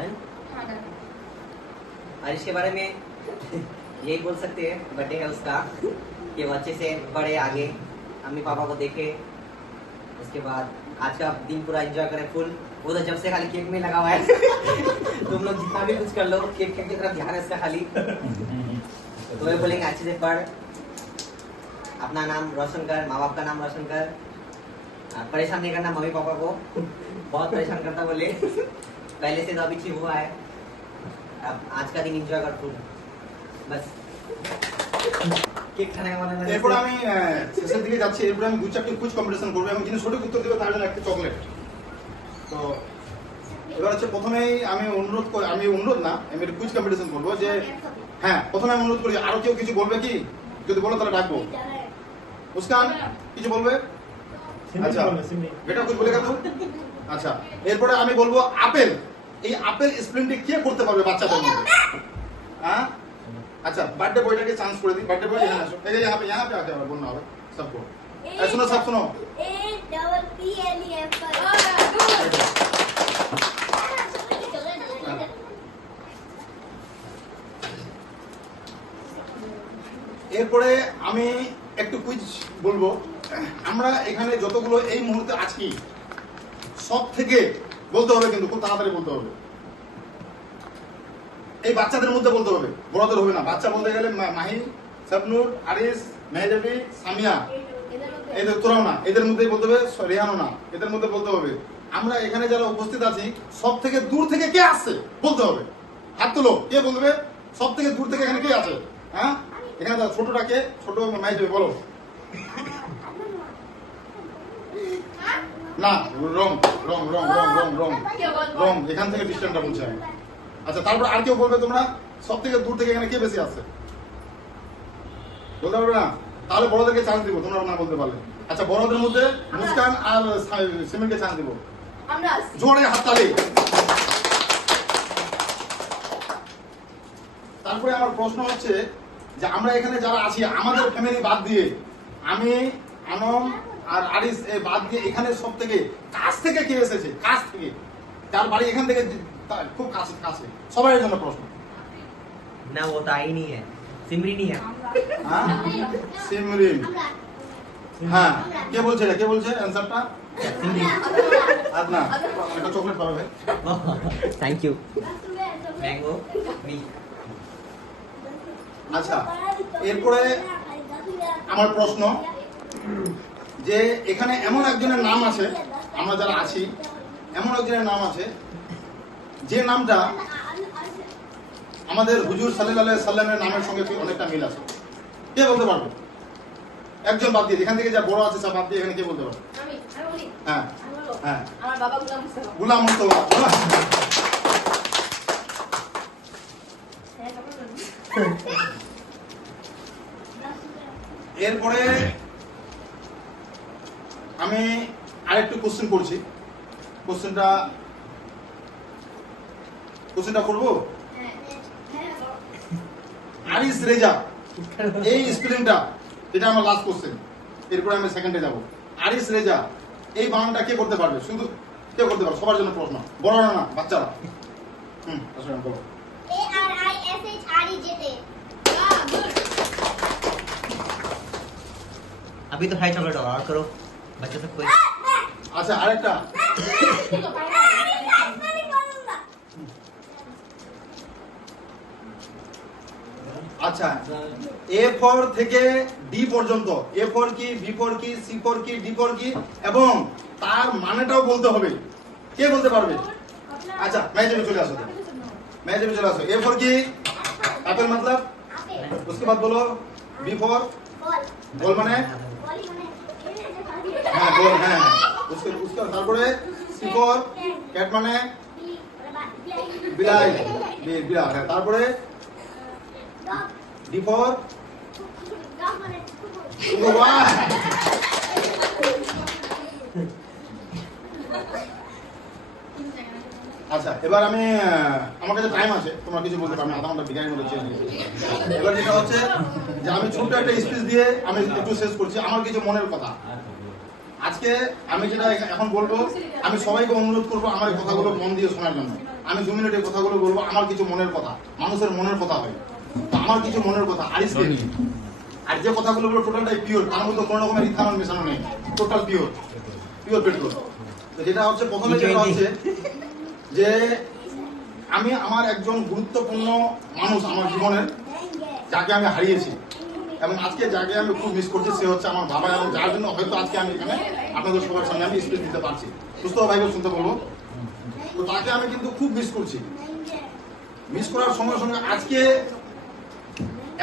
Done. और इसके बारे में यही बोल सकते हैं, बर्थडे है उसका, कि वो अच्छे से बड़े आगे मम्मी पापा को देखे, उसके बाद आज का दिन पूरा एंजॉय करे फुल। वो तो जब से खाली केक में लगा हुआ है तुम लोग जितना भी कुछ कर लो, केक की तरफ ध्यान है इसका खाली। तो मैं बोलेंगे अच्छे से पढ़, अपना नाम रोशन कर, माँ बाप का नाम रोशन कर, परेशान नहीं करना मम्मी पापा को, बहुत परेशान करता बोले पहले से तो अभी ठीक हुआ है। अब आज का दिन एंजॉय कर फुल बस। কেক খানা বানানো এরপর আমি শেষের দিকে যাচ্ছি। এরপর আমি দুই চারটি কুইজ কম্পিটিশন করব এবং যিনি সঠিক উত্তর দেবে তার জন্য একটা চকলেট। তো এবার হচ্ছে প্রথমেই আমি অনুরোধ না, আমি একটা কুইজ কম্পিটিশন করব যে হ্যাঁ, প্রথমে আমি অনুরোধ করি আরো কেউ কিছু বলবে কি? যদি বলো তাহলে ডাকবো। মুস্কান কিছু বলবে? আচ্ছা, এটা কুछ বলেगा তো? আচ্ছা, এরপরে আমি বলবো আপেল। এই আপেল স্প্লিনটি কে করতে পারবে বাচ্চাদের মধ্যে? হ্যাঁ, अच्छा बर्थडे बॉय के चांस कर दी। बर्थडे बॉय यहाँ आसो, यहाँ पे आके बोलना होगा सबको। सुनो सब सुनो, এরপরে আমি একটু কুইজ বলবো। আমরা এখানে যতগুলো এই মুহূর্তে আছি সব থেকে বলতে হবে, কিন্তু খুব তাড়াতাড়ি বলতে হবে। এই বাচ্চাদের মধ্যে বলতে হবে, বড়দের হবে না। বাচ্চা বলতে গেলে মাহি, সাবনুর, আরিস, মেহজাবি, সামিয়া, এদের তোরাও না, এদের মধ্যেই বলতে হবে। রেহানো না, এদের মধ্যে বলতে হবে। আমরা এখানে যারা উপস্থিত আছি সব থেকে দূর থেকে কে আসছে বলতে হবে। হাত তোলো, কে বলবে সব থেকে দূর থেকে এখানে কে আছে? হ্যাঁ, এখানে ছোটটা কে? ছোট মেহজাবি বলো না। রং রং রং রং রং রং রং এখান থেকে ডিস্টেন্সটা বলছি আমি। আচ্ছা, তারপর আর কেউ বলবে তোমরা সব থেকে দূর থেকে এখানে কে বেশি আসছে বলতে পারবে না? তাহলে বড়দেরকে চান্স দিব, তোমরা না বলতে পারলে। আচ্ছা, বড়দের মধ্যে মুস্কান আর সিমিনকে চান্স দিব। জোরে হাততালি। তারপরে আমার প্রশ্ন হচ্ছে যে আমরা এখানে যারা আছি আমাদের ফ্যামিলি বাদ দিয়ে, আমি, আনম আর আরিস বাদ দিয়ে এখানে সব থেকে কাছ থেকে কে এসেছে? কাছ থেকে যার বাড়ি এখান থেকে খুব কাছে কাছে, সবার জন্য প্রশ্ন। না वो तो आई नहीं है, सिमरी नहीं है। हाँ, सिमरिन। हाँ, কে বলছে? কে বলছে অ্যানসারটা? सिमरी। আদনা, একটা চকলেট পাবে ভাই। Thank you. मैंगो मी। আচ্ছা, এরপরে আমার প্রশ্ন যে এখানে এমন একজনের নাম আছে, আমরা যারা আছি এমন একজনের নাম আছে যে নামটা আমাদের হুজুর সাল্লাল্লাহু আলাইহি সাল্লামের নামের সঙ্গে অনেকটা মিল আছে। কে বলতে পারবে? একজন বাদ দিয়ে, এখান থেকে যা বড় আছে সব বাদ দিয়ে এখানে কে বলতে পারবে? আমি বলি। হ্যাঁ হ্যাঁ, আমার বাবা গোলাম মুস্তাফা। গোলাম মুস্তাফা। এরপরে আমি আরেকটু কোশ্চেন করছি। কোশ্চেনটা করবো। আরিস রেজা, এই স্পেলিংটা, এটা আমার লাস্ট কোশ্চেন। এরপরে আমি সেকেন্ডে যাব। আরিস রেজা এই বানানটা কে করতে পারবে? শুধু কে করতে পারবে? সবার জন্য প্রশ্ন, বড়রা না, বাচ্চারা। আসলে বলো। ARISHREJ। अभी तो हाई चॉकलेट और करो बच्चे सब कोई। আচ্ছা, আরেকটা আচ্ছা, A4 থেকে D পর্যন্ত, A4 কি, B4 কি, C4 কি, D4 কি এবং তার মানেটাও বলতে হবে। কে বলতে পারবে? আচ্ছা, মেহজাবি চলে আসো। মেহজাবি চলে আসো। A4 কি? एप्पल मतलब? उसके बाद बोलो B4 বল মানে? হ্যাঁ বল, হ্যাঁ। उसके তারপরে C4 ক্যাট মানে? বিলাই, বিড়াল। হ্যাঁ, তারপরে D4 আচ্ছা, এবার আমি আমার কাছে টাইম আছে, তোমরা কিছু বলতে পারবে, আধা ঘন্টা বিজ্ঞানের মধ্যে চেয়ে নিয়েছি। এবার যেটা হচ্ছে যে আমি ছোট্ট একটা স্পিচ দিয়ে আমি একটু শেষ করছি আমার কিছু মনের কথা। আজকে আমি যেটা এখন বলবো, আমি সবাইকে অনুরোধ করবো আমার এই কথাগুলো মন দিয়ে শোনার জন্য। আমি 2 মিনিট এই কথাগুলো বলবো, আমার কিছু মনের কথা, মানুষের মনের কথা হয়, তো আমার কিছু মনের কথা আরিসকে নিয়ে। আর যে কথাগুলো বলবো টোটালটাই পিওর, তার মধ্যে কোনো রকমের ইথানল মেশানো নেই, টোটাল পিওর পেট্রোল। তো যেটা হচ্ছে প্রথমে যেটা হচ্ছে যে আমি আমার একজন গুরুত্বপূর্ণ মানুষ আমার জীবনের, যাকে আমি হারিয়েছি এবং আজকে যাকে আমি খুব মিস করছি, সে হচ্ছে আমার বাবা, এবং যার জন্য হয়তো আজকে আমি এখানে আপনাদের সবার সামনে আমি স্পিচ দিতে পারছি। সুস্থ ভাইকে শুনতে বলবো, তো তাকে আমি কিন্তু খুব মিস করছি। মিস করার সঙ্গে সঙ্গে আজকে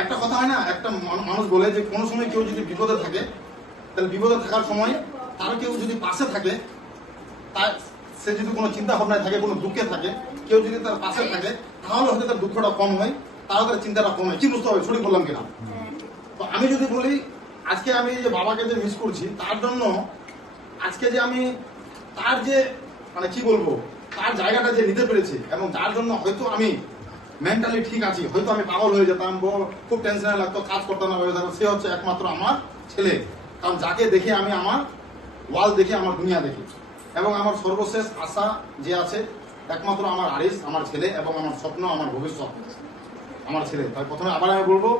একটা কথা হয় না, একটা মানুষ বলে যে কোনো সময় কেউ যদি বিপদে থাকে, তাহলে বিপদে থাকার সময় তার কেউ যদি পাশে থাকে, তার সে যদি কোনো চিন্তা ভাবনায় থাকে, কোনো দুঃখে থাকে, কেউ যদি তার পাশে থাকে, তাহলে হয়তো তার দুঃখটা কম হয়, তাহলে তার চিন্তাটা কম হয়। কি বুঝতে হবে, সঠিক বললাম কিনা? তো আমি যদি বলি আজকে আমি যে বাবাকে যে মিস করছি, তার জন্য আজকে যে আমি তার যে মানে কি বলবো, তার জায়গাটা যে নিতে পেরেছি, এবং যার জন্য হয়তো আমি মেন্টালি ঠিক আছি, হয়তো আমি পাগল হয়ে যেতাম, খুব টেনশনে লাগতো, কাজ করতাম না, হয়ে যেতাম, সে হচ্ছে একমাত্র আমার ছেলে। কারণ যাকে দেখে আমি আমার ওয়াল দেখি, আমার দুনিয়া দেখি, এবং আমার সর্বশেষ আশা যে আছে একমাত্র আমার আরিস, আমার ছেলে, এবং আমার স্বপ্ন, আমার ভবিষ্যৎ আমার ছেলে। তাই প্রথমে আবার আমি বলবো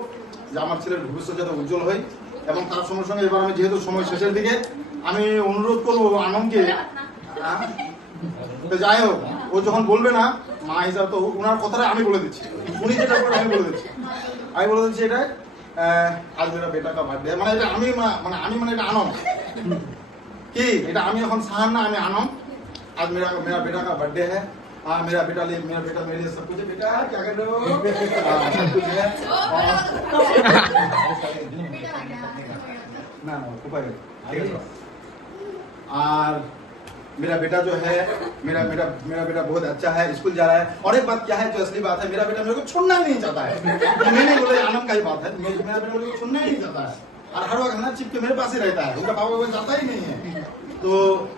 যে আমার ছেলের ভবিষ্যৎ যাতে উজ্জ্বল হয়, এবং তার সঙ্গে সঙ্গে এবার আমি যেহেতু সময় শেষের দিকে, আমি অনুরোধ করবো আনন্দকে, যাই হোক, ও যখন বলবে না মা হিসাবে, তো ওনার কথাটা আমি বলে দিচ্ছি, উনি যেটা বলবেন আমি বলে দিচ্ছি। এটা আজ মেরা বেটা কা বার্থডে, মানে এটা আমি মানে এটা আনন্দ কি, এটা আমি এখন সাহান না, আমি আনন্দ। आज मेरा मेरा बेटा का बर्थडे है। हाँ, मेरा बेटा मेरे लिए सब कुछ है। बेटा क्या कर रहे हो? सब कुछ है। ना ऊपर ठीक है। और मेरा बेटा जो है, मेरा बेटा बहुत अच्छा है, स्कूल जा रहा है। और एक बात क्या है जो असली बात है, मेरा बेटा मेरे को छोड़ना ही नहीं चाहता है। मैंने बोला आनंद का ही बात है, मेरा बेटा मेरे को छोड़ना ही नहीं चाहता है, और हर वक्त ना चिपके मेरे पास ही रहता है, उनका पापा कोई जाता ही नहीं है। तो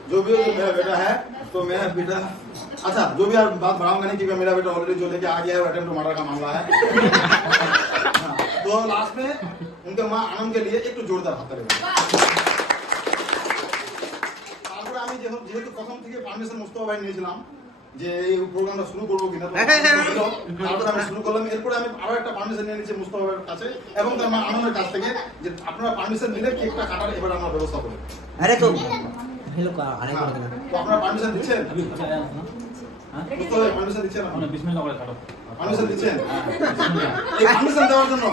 जो भी मेरा बेटा है, तो मेरा बेटा, अच्छा जो भी आप बात बढ़ाऊंगा नहीं, क्योंकि मेरा बेटा ऑलरेडी जो लेके आ गया है, अटेम्प्ट टू मर्डर का मामला है। तो लास्ट में उनके माँ आनंद के लिए एक तो जोरदार हाथ करेगा। তারপরে আমি যেহেতু প্রথম থেকে পারমিশন মুস্তফা ভাই নিয়েছিলাম যে এই প্রোগ্রামটা শুরু করবো কিনা, তারপরে আমি শুরু করলাম। এরপরে আমি আরো একটা পারমিশন নিয়ে নিয়েছি মুস্তফা ভাইয়ের কাছে এবং তার মা আনন্দের কাছ থেকে, যে আপনারা পারমিশন দিলে কেকটা কাটার এবার আমরা ব্যবস্থা করব। আরে তো हेलो का আরে করে দেন, তো আপনারা পারমিশন দিচ্ছেন? মুস্তফা ভাই পারমিশন দিচ্ছেন? আমরা বিসমিল্লাহ করে কাটো। পারমিশন দিচ্ছেন? এই পারমিশন দেওয়ার জন্য,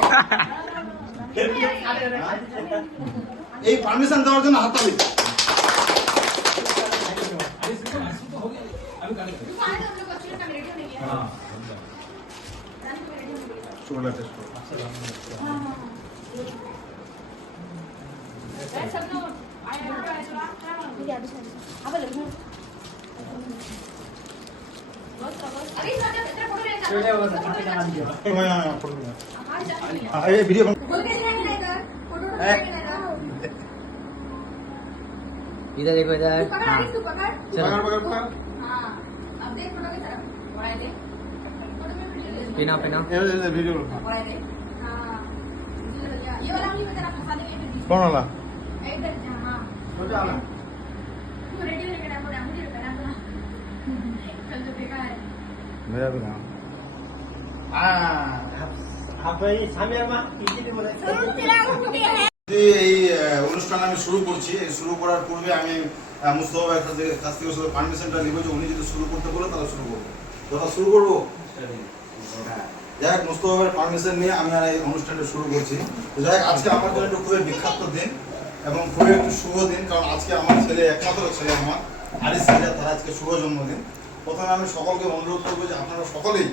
এই পারমিশন দেওয়ার জন্য হাততালি। शुगर टेस्ट करो। ये वीडियो इधर देखो इधर, हाँ पकड़ पकड़ पकड़ पिना पिना ये वीडियो ये वाला मुझे बता रहा था, कौन वाला? इधर हां छोटा वाला तू रेडी लेके ना बोला मुझे करना बोला चल तो बेकार है मेरा भी नाम এই অনুষ্ঠান আমি শুরু করছি। এই শুরু করার পূর্বে আমি মুস্তফা ভাইয়ের কাছ থেকে শুধু পারমিশনটা নিব যে উনি যদি শুরু করতে বলে তাহলে শুরু করবো। কথা শুরু করবো? যাই হোক, মুস্তফা ভাইয়ের পারমিশন নিয়ে আমি আর এই অনুষ্ঠানটা শুরু করছি। যাই হোক, আজকে আমার জন্য একটু খুবই বিখ্যাত দিন এবং খুবই একটু শুভ দিন, কারণ আজকে আমার ছেলে, একমাত্র ছেলে আমার আরিস রাজা, তার আজকে শুভ জন্মদিন। প্রথমে আমি সকলকে অনুরোধ করবো যে আপনারা সকলেই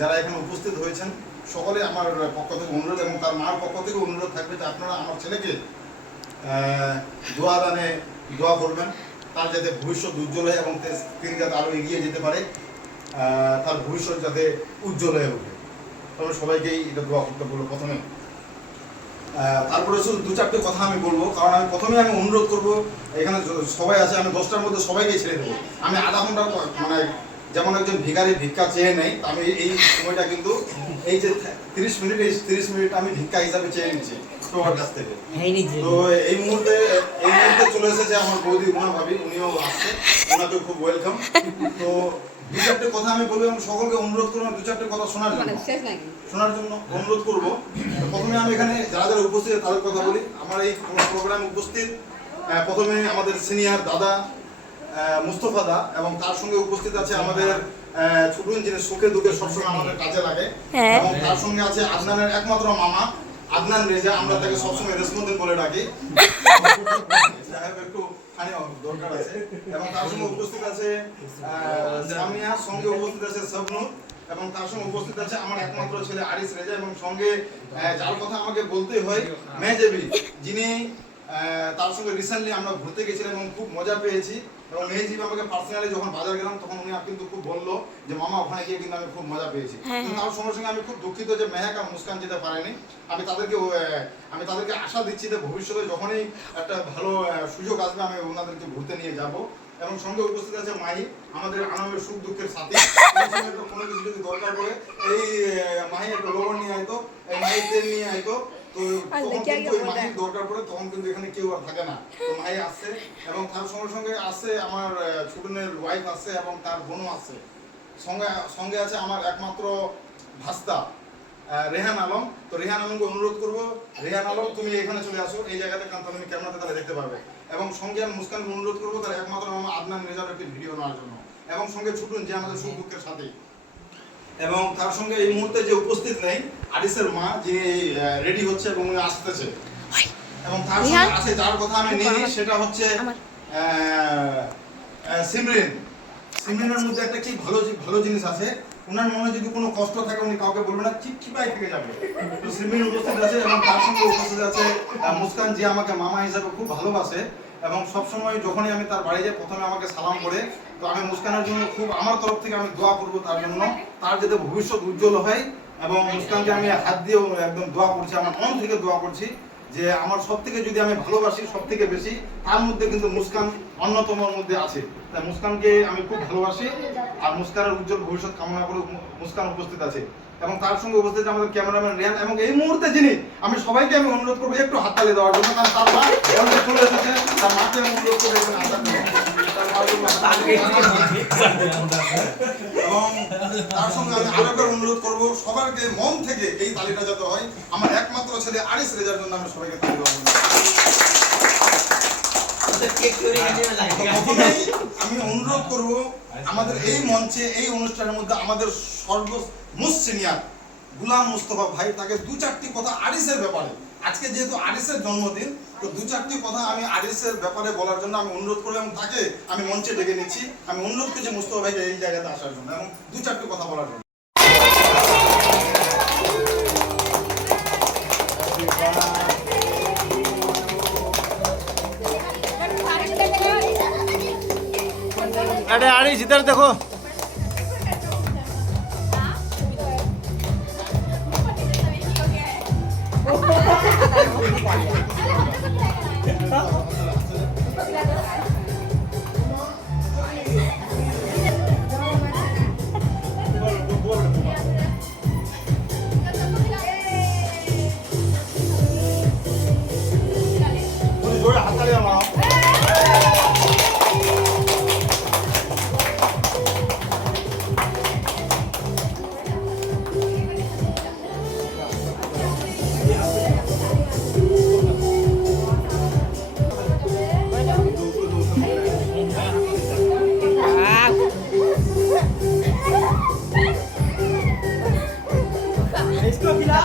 যারা এখানে উপস্থিত হয়েছেন, সকলে আমার পক্ষ থেকে অনুরোধ এবং তার মার পক্ষ থেকে অনুরোধ থাকবে যে আপনারা আমার ছেলেকে দোয়া দানে দোয়া করবেন, তার যাতে ভবিষ্যৎ উজ্জ্বল হয় এবং তিনি যাতে আরও এগিয়ে যেতে পারে, তার ভবিষ্যৎ যাতে উজ্জ্বল হয়ে ওঠে। তবে সবাইকেই এটা দোয়া করতে বলবো প্রথমে। তারপরে শুধু 2-4টে কথা আমি বলবো, কারণ আমি প্রথমে আমি অনুরোধ করবো, এখানে সবাই আছে, আমি 10টার মধ্যে সবাইকে ছেড়ে দেবো। আমি আধা ঘন্টা মানে যেমন একজন ভিখারি ভিক্ষা চেয়ে নেই, আমি এই সময়টা কিন্তু এই যে 30 মিনিট, এই 30 মিনিট আমি ভিক্ষা হিসাবে চেয়ে নিচ্ছি সবার কাছ থেকে। তো এই মুহূর্তে চলে এসেছে আমার বৌদি উমা ভাবি, উনিও আসছে, ওনাকে খুব ওয়েলকাম। তো দু চারটে কথা আমি বলবো এবং সকলকে অনুরোধ করবো দু চারটে কথা শোনার জন্য অনুরোধ করবো। তো প্রথমে আমি এখানে যারা যারা উপস্থিত তাদের কথা বলি। আমার এই প্রোগ্রামে উপস্থিত প্রথমে আমাদের সিনিয়র দাদা মুস্তফা দা, এবং তার সঙ্গে উপস্থিত আছে আমাদের ছোটুন, যিনি সুখে দুঃখে সবসময় আমাদের কাজে লাগে, এবং তার সঙ্গে আছে আদনানের একমাত্র মামা আদনান রেজা, আমরা তাকে সবসময় রেসমুদ্দিন বলে ডাকি, একটু দরকার আছে। এবং তার সঙ্গে উপস্থিত আছে সামিয়া, সঙ্গে উপস্থিত আছে সবনুর, এবং তার সঙ্গে উপস্থিত আছে আমার একমাত্র ছেলে আরিস রেজা, এবং সঙ্গে যার কথা আমাকে বলতে হয় মেহজেবি, যিনি তার সঙ্গে রিসেন্টলি আমরা ঘুরতে গেছিলাম এবং খুব মজা পেয়েছি। এবং মেহজিব আমাকে পার্সোনালি যখন বাজার গেলাম তখন উনি কিন্তু খুব বললো যে মামা ওখানে গিয়ে কিন্তু আমি খুব মজা পেয়েছি। কিন্তু তার সঙ্গে সঙ্গে আমি খুব দুঃখিত যে মেহেক আর মুস্কান যেতে পারেনি। আমি তাদেরকে আশা দিচ্ছি যে ভবিষ্যতে যখনই একটা ভালো সুযোগ আসবে আমি ওনাদেরকে ঘুরতে নিয়ে যাব। এবং সঙ্গে উপস্থিত আছে মাহি, আমাদের আনন্দের সুখ দুঃখের সাথী। কোনো কিছু যদি দরকার পড়ে এই মাহি একটা লবণ নিয়ে আইতো, এই মাহি তেল নিয়ে আইতো, তো তখন কিন্তু ওই মাহির দরকার পড়ে তখন কিন্তু এখানে কেউ আর থাকে না। তো মাহি আসছে, এবং তার সঙ্গে সঙ্গে আসছে আমার ছোটনের ওয়াইফ আসছে, এবং তার বোনও আসছে। সঙ্গে আছে আমার একমাত্র ভাস্তা রেহান আলম। তো রেহান আলমকে অনুরোধ করবো, রেহান আলম তুমি এখানে চলে আসো এই জায়গাতে, কারণ তুমি ক্যামেরাতে তাহলে দেখতে পারবে। এবং সঙ্গে আমি মুস্কানকে অনুরোধ করবো তার একমাত্র মামা আদনান রেজার একটি ভিডিও নেওয়ার জন্য, এবং সঙ্গে ছুটুন যে আমাদের সুখ দুঃখের সাথে। এবং তার সঙ্গে এই মুহূর্তে যে উপস্থিত নেই আরিসের মা, যে রেডি হচ্ছে এবং উনি আসতেছে। এবং তার সঙ্গে আছে যার কথা আমি নিই, সেটা হচ্ছে সিমরিন। সিমরিনের মধ্যে একটা কি ভালো জিনিস আছে, ওনার মনে যদি কোনো কষ্ট থাকে উনি কাউকে বলবে না, চিপচিপাই থেকে যাবে। তো সিমরিন উপস্থিত আছে, এবং তার সঙ্গে উপস্থিত আছে মুস্কান, যে আমাকে মামা হিসাবে খুব ভালোবাসে, এবং সবসময় যখনই আমি তার বাড়ি যাই প্রথমে আমাকে সালাম করে। তো আমি মুস্কানের জন্য খুব আমার তরফ থেকে আমি দোয়া করবো তার জন্য, তার যাতে ভবিষ্যৎ উজ্জ্বল হয়। এবং মুস্কানকে আমি হাত দিয়ে একদম দোয়া করছি, আমার মন থেকে দোয়া করছি যে আমার সব থেকে যদি আমি ভালোবাসি সব থেকে বেশি, তার মধ্যে কিন্তু মুস্কান অন্যতমের মধ্যে আছে। তাই মুস্কানকে আমি খুব ভালোবাসি, আর মুস্কানের উজ্জ্বল ভবিষ্যৎ কামনা করে মুস্কান উপস্থিত আছে। এবং তার সঙ্গে উপস্থিত আছে আমাদের ক্যামেরাম্যান রিয়ান, এবং এই মুহূর্তে যিনি আমি সবাইকে আমি অনুরোধ করবো একটু হাততালি দেওয়ার জন্য, কারণ তার মা চলে এসেছে, তার মাকে আমি অনুরোধ করবো এবং তার সঙ্গে আমি আরো একবার অনুরোধ করবো সবাইকে মন থেকে এই তালিটা যাতে হয় আমার একমাত্র ছেলে আরিস রেজার জন্য আমি সবাইকে তালি দেওয়া। আমি অনুরোধ করব আমাদের এই মঞ্চে এই অনুষ্ঠানের মধ্যে আমাদের সর্বমোস্ট সিনিয়র গুলাম মুস্তফা ভাই, তাকে দু চারটি কথা আরিসের ব্যাপারে, আজকে যেহেতু আরিসের জন্মদিন, তো দু চারটি কথা আমি আরিসের ব্যাপারে বলার জন্য আমি অনুরোধ করলাম, এবং তাকে আমি মঞ্চে ডেকে নিচ্ছি। আমি অনুরোধ করছি মুস্তফা ভাইকে এই জায়গাতে আসার জন্য এবং দু চারটি কথা বলার জন্য। अरे आरिस इधर देखो। হাততালি আমার इसको खिला